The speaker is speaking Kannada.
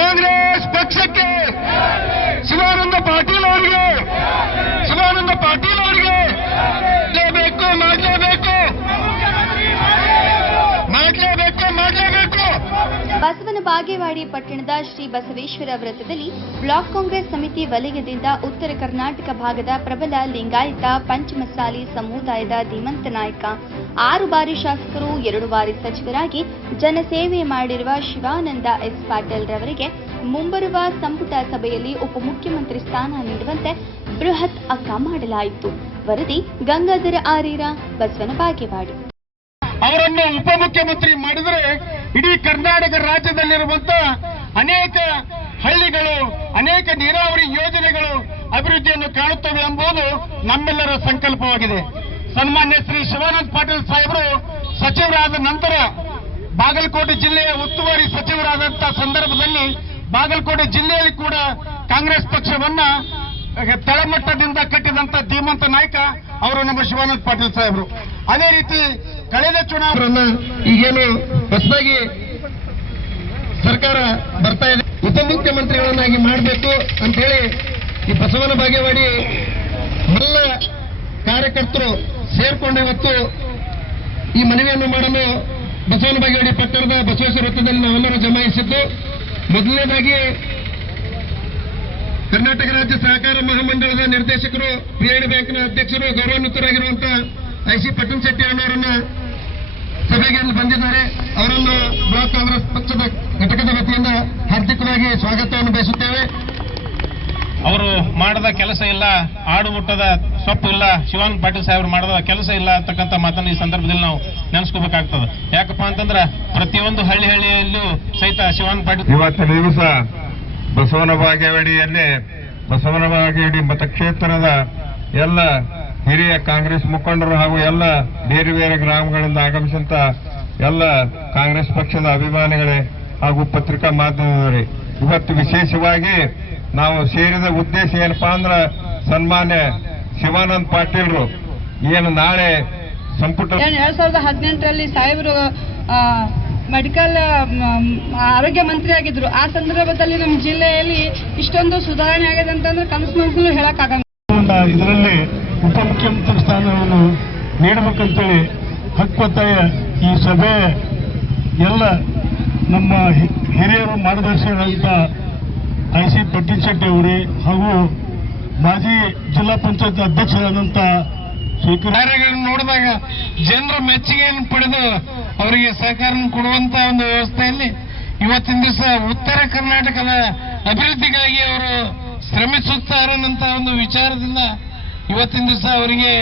ಕಾಂಗ್ರೆಸ್ ಪಕ್ಷಕ್ಕೆ, ಶಿವಾನಂದ ಪಾಟೀಲ್ ಅವರಿಗೆ ಮಾಡಲೇಬೇಕು. ಬಸವನ ಬಾಗೇವಾಡಿ ಪಟ್ಟಣದ ಶ್ರೀ ಬಸವೇಶ್ವರ ವೃತ್ತದಲ್ಲಿ ಬ್ಲಾಕ್ ಕಾಂಗ್ರೆಸ್ ಸಮಿತಿ ವಲಯದಿಂದ ಉತ್ತರ ಕರ್ನಾಟಕ ಭಾಗದ ಪ್ರಬಲ ಲಿಂಗಾಯತ ಪಂಚಮಸಾಲಿ ಸಮುದಾಯದ ಧೀಮಂತ ನಾಯಕ, 6 ಬಾರಿ ಶಾಸಕರು, 2 ಬಾರಿ ಸಚಿವರಾಗಿ ಜನಸೇವೆ ಮಾಡಿರುವ ಶಿವಾನಂದ ಎಸ್ ಪಾಟೀಲ್ ರವರಿಗೆ ಮುಂಬರುವ ಸಂಪುಟ ಸಭೆಯಲ್ಲಿ ಉಪಮುಖ್ಯಮಂತ್ರಿ ಸ್ಥಾನ ನೀಡುವಂತೆ ಬೃಹತ್ ಅಕ್ಕ ಮಾಡಲಾಯಿತು. ವರದಿ ಗಂಗಾಧರ ಆರೀರ, ಬಸವನ ಬಾಗೇವಾಡಿ. ಅವರನ್ನು ಉಪಮುಖ್ಯಮಂತ್ರಿ ಮಾಡಿದರೆ ಇಡೀ ಕರ್ನಾಟಕ ರಾಜ್ಯದಲ್ಲಿರುವಂತಹ ಅನೇಕ ಹಳ್ಳಿಗಳು, ಅನೇಕ ನೀರಾವರಿ ಯೋಜನೆಗಳು ಅಭಿವೃದ್ಧಿಯನ್ನು ಕಾಣುತ್ತವೆ ಎಂಬುದು ನಮ್ಮೆಲ್ಲರ ಸಂಕಲ್ಪವಾಗಿದೆ. ಸನ್ಮಾನ್ಯ ಶ್ರೀ ಶಿವಾನಂದ ಪಾಟೀಲ್ ಸಾಹೇಬರು ಸಚಿವರಾದ ನಂತರ ಬಾಗಲಕೋಟೆ ಜಿಲ್ಲೆಯ ಉಸ್ತುವಾರಿ ಸಚಿವರಾದಂತಹ ಸಂದರ್ಭದಲ್ಲಿ ಬಾಗಲಕೋಟೆ ಜಿಲ್ಲೆಯಲ್ಲಿ ಕೂಡ ಕಾಂಗ್ರೆಸ್ ಪಕ್ಷವನ್ನ ತಳಮಟ್ಟದಿಂದ ಕಟ್ಟಿದಂತ ಧೀಮಂತ ನಾಯಕ ಅವರು ನಮ್ಮ ಶಿವಾನಂದ ಪಾಟೀಲ್ ಸಾಹೇಬರು. ಅದೇ ರೀತಿ ಕಳೆದ ಚುನಾವಣೆಯನ್ನ ಈಗೇನು ಹೊಸದಾಗಿ ಸರ್ಕಾರ ಬರ್ತಾ ಇದೆ, ಉಪಮುಖ್ಯಮಂತ್ರಿಗಳನ್ನಾಗಿ ಮಾಡಬೇಕು ಅಂತ ಹೇಳಿ ಈ ಬಸವನ ಬಾಗೇವಾಡಿ ಎಲ್ಲ ಕಾರ್ಯಕರ್ತರು ಸೇರ್ಕೊಂಡು ಇವತ್ತು ಈ ಮನವಿಯನ್ನು ಮಾಡಲು ಬಸವನ ಬಾಗೇವಾಡಿ ಪಟ್ಟಣದ ಬಸವೇಶ್ವರ ವೃತ್ತದಲ್ಲಿ ನಾವೆಲ್ಲರೂ ಜಮಾಯಿಸಿದ್ದು. ಮೊದಲನೇದಾಗಿ ಕರ್ನಾಟಕ ರಾಜ್ಯ ಸಹಕಾರ ಮಹಾಮಂಡಳದ ನಿರ್ದೇಶಕರು, ಪಿಎಲ್ಡಿ ಬ್ಯಾಂಕ್ನ ಅಧ್ಯಕ್ಷರು, ಗೌರವಾನ್ವಿತರಾಗಿರುವಂತಹ ಐಸಿ ಪಟ್ಟಣ ಶೆಟ್ಟಿ ಅವರನ್ನ ಸಭೆಗೆ ಬಂದಿದ್ದಾರೆ. ಅವರನ್ನು ಬ್ಲಾಕ್ ಕಾಂಗ್ರೆಸ್ ಪಕ್ಷದ ಘಟಕದ ವತಿಯಿಂದ ಹಾರ್ದಿಕವಾಗಿ ಸ್ವಾಗತವನ್ನು ಬಯಸುತ್ತೇವೆ. ಅವರು ಮಾಡದ ಕೆಲಸ ಇಲ್ಲ, ಆಡು ಮುಟ್ಟದ ಸೊಪ್ಪು ಇಲ್ಲ, ಶಿವಾನಂದ ಪಾಟೀಲ್ ಸಾಹೇಬರು ಮಾಡದ ಕೆಲಸ ಇಲ್ಲ ಅಂತಕ್ಕಂಥ ಮಾತನ್ನು ಈ ಸಂದರ್ಭದಲ್ಲಿ ನಾವು ನೆನೆಸ್ಕೋಬೇಕಾಗ್ತದೆ. ಯಾಕಪ್ಪ ಅಂತಂದ್ರೆ ಪ್ರತಿಯೊಂದು ಹಳ್ಳಿಯಲ್ಲೂ ಸಹಿತ ಶಿವಾನಂದ ಪಾಟೀಲ್ ಇವತ್ತಿನ ದಿವಸ ಬಸವನ ಬಾಗೇವಾಡಿಯಲ್ಲಿ ಬಸವನ ಬಾಗೇವಾಡಿ ಮತಕ್ಷೇತ್ರದ ಎಲ್ಲ ಹಿರಿಯ ಕಾಂಗ್ರೆಸ್ ಮುಖಂಡರು ಹಾಗೂ ಎಲ್ಲ ಬೇರೆ ಬೇರೆ ಗ್ರಾಮಗಳಿಂದ ಆಗಮಿಸಿದಂತ ಎಲ್ಲ ಕಾಂಗ್ರೆಸ್ ಪಕ್ಷದ ಅಭಿಮಾನಿಗಳೇ ಹಾಗೂ ಪತ್ರಿಕಾ ಮಾಧ್ಯಮದವರೇ, ಇವತ್ತು ವಿಶೇಷವಾಗಿ ನಾವು ಸೇರಿದ ಉದ್ದೇಶ ಏನಪ್ಪಾ ಅಂದ್ರೆ ಸನ್ಮಾನ್ಯ ಶಿವಾನಂದ ಪಾಟೀಲ್ರು ಏನು ನಾಳೆ ಸಂಪುಟ 2018ರಲ್ಲಿ ಸಾಹೇಬರು ಮೆಡಿಕಲ್ ಆರೋಗ್ಯ ಮಂತ್ರಿ ಆಗಿದ್ರು. ಆ ಸಂದರ್ಭದಲ್ಲಿ ನಮ್ಮ ಜಿಲ್ಲೆಯಲ್ಲಿ ಇಷ್ಟೊಂದು ಸುಧಾರಣೆ ಆಗಿದೆ ಅಂತಂದ್ರೆ ಕನಸಿನಲ್ಲೂ ಹೇಳಕ್ಕಾಗಲ್ಲ. ಇದರಲ್ಲಿ ಉಪಮುಖ್ಯಮಂತ್ರಿ ಸ್ಥಾನವನ್ನು ನೀಡಬೇಕಂತೇಳಿ ಹಕ್ಕೊತ್ತಾಯ ಈ ಸಭೆ ಎಲ್ಲ ನಮ್ಮ ಹಿರಿಯರು ಮಾರ್ಗದರ್ಶಕರಾದಂಥ ಐಸಿ ಪಟ್ಟಣ ಶೆಟ್ಟಿ ಅವರೇ ಹಾಗೂ ಮಾಜಿ ಜಿಲ್ಲಾ ಪಂಚಾಯತ್ ಅಧ್ಯಕ್ಷರಾದಂಥ ಕಾರ್ಯಗಳನ್ನು ನೋಡಿದಾಗ ಜನರ ಮೆಚ್ಚುಗೆಯನ್ನು ಪಡೆದು ಅವರಿಗೆ ಸಹಕಾರ ಕೊಡುವಂತ ಒಂದು ವ್ಯವಸ್ಥೆಯಲ್ಲಿ ಇವತ್ತಿನ ದಿವಸ ಉತ್ತರ ಕರ್ನಾಟಕದ ಅಭಿವೃದ್ಧಿಗಾಗಿ ಅವರು ಶ್ರಮಿಸುತ್ತಾರೆ ಅನ್ನೋ ಒಂದು ವಿಚಾರದಿಂದ ಇವತ್ತಿನ ದಿವಸ ಅವರಿಗೆ